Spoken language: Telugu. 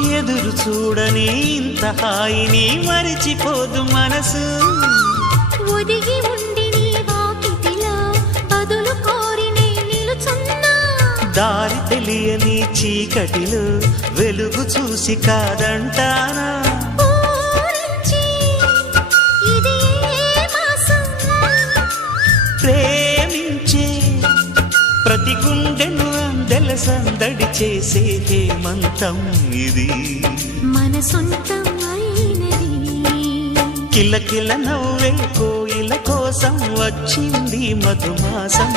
చూడని ఇంత హాయిని మరిచిపోదు మనసు. ఒదిగి ఉండి నీ వాకిటిలో బదులు కోరి నే నిలుచున్నా. దారి తెలియని చీకటిలో వెలుగు చూసి కాదంటానా? ఊరించి ఇది ఏ మాసం ప్రేమించే ప్రతి గుండెను అందెల సందడి చేసే హేమంతం ఇది. మన సొంతం కిలకిల నవ్వే కోయిల కోసం వచ్చింది మధుమాసం.